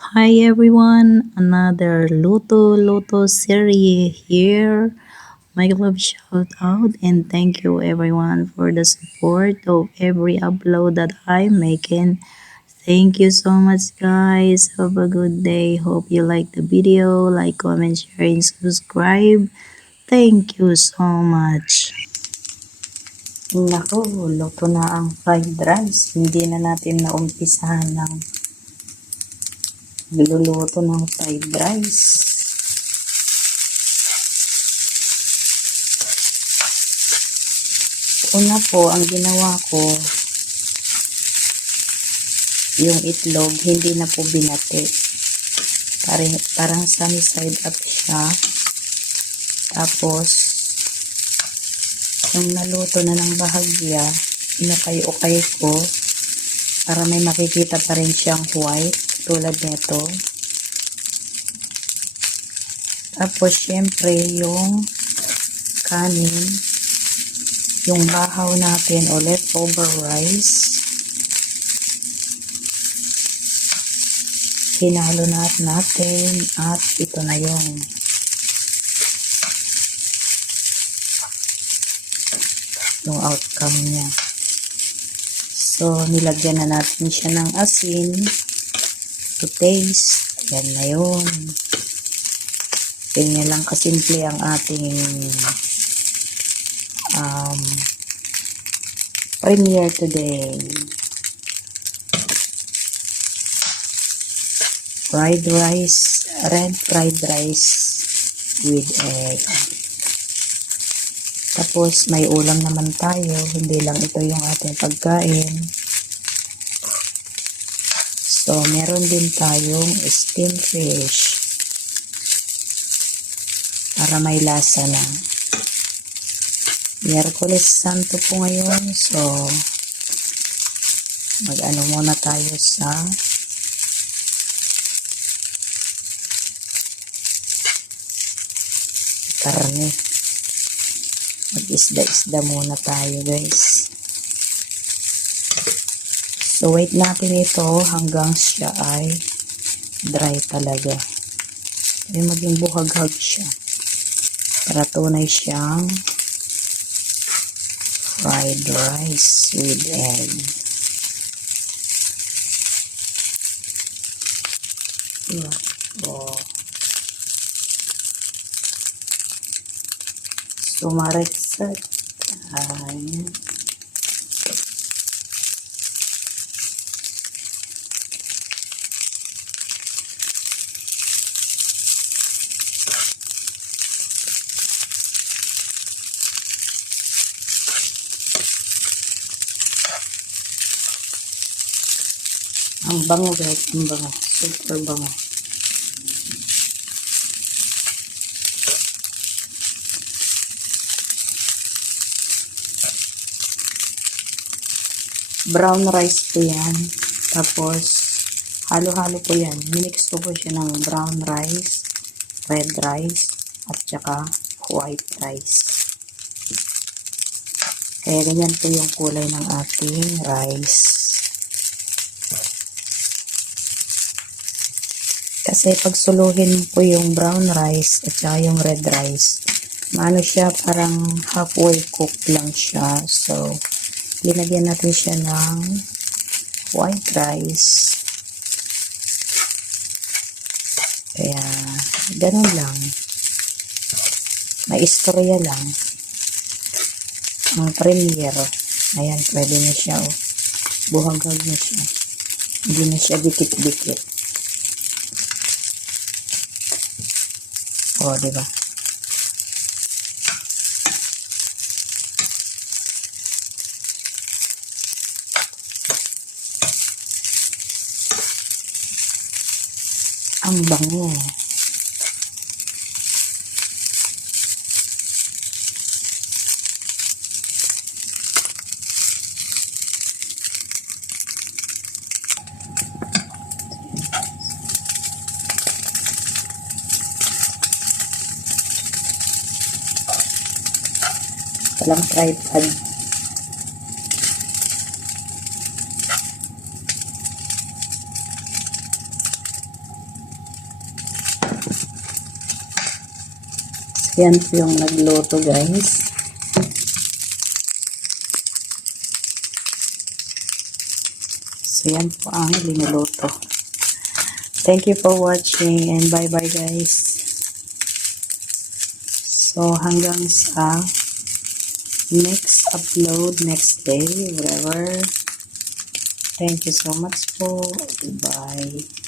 Hi everyone, another Luto series here. My love shout out and thank you everyone for the support of every upload that I'm making. Thank you so much guys. Have a good day. Hope you like the video. Like, comment, share, and subscribe. Thank you so much. Naku, luto na ang fried rice. Hindi na natin naumpisahan ng niluluto ng fried rice. Una po, ang ginawa ko, yung itlog, hindi na po binati. Parang sunny side up siya. Tapos, yung naluto na ng bahagya, inukay-ukay ko, para may makikita pa rin siyang white, tulad nito. Tapos, syempre, yung kanin, yung bahaw natin o leftover rice, hinalo natin at ito na yung outcome niya. So, nilagyan na natin siya ng asin to taste. Yan na yun. Ganyan lang kasimple ang ating premiere today. Fried rice, red fried rice with egg. Tapos may ulam naman tayo, hindi lang ito yung ating pagkain. So meron din tayong steamed fish para may lasa na. Miyerkules Santo po ngayon, so mag-ano muna tayo sa karne. Mag-isda-isda muna tayo guys. So wait natin ito hanggang siya ay dry talaga. Ay maging buhaghag siya. Para tunay siyang fried rice with egg. Oh. Sumaret-sat. Ayan. Ang bango guys, ang bango. Super bango. Brown rice po yan. Tapos, halo-halo po yan. Minix ko po siya ng brown rice, red rice, at saka white rice. Kaya ganyan po yung kulay ng ating rice. Kasi pag suluhin po yung brown rice at saka yung red rice, maano siya, parang halfway cooked lang siya. So, linagyan natin siya ng white rice. Kaya, ganun lang. May istorya lang. Ang premiere. Ayan, pwede na siya. Oh. Buhaghag na siya. Hindi na siya dikit-dikit. O, diba? Ang bango. Walang tripod. Yan po yung nagluto, guys. So, yan po ang linuluto. Thank you for watching and bye-bye, guys. So, hanggang sa next upload, next day, whatever. Thank you so much po. Bye.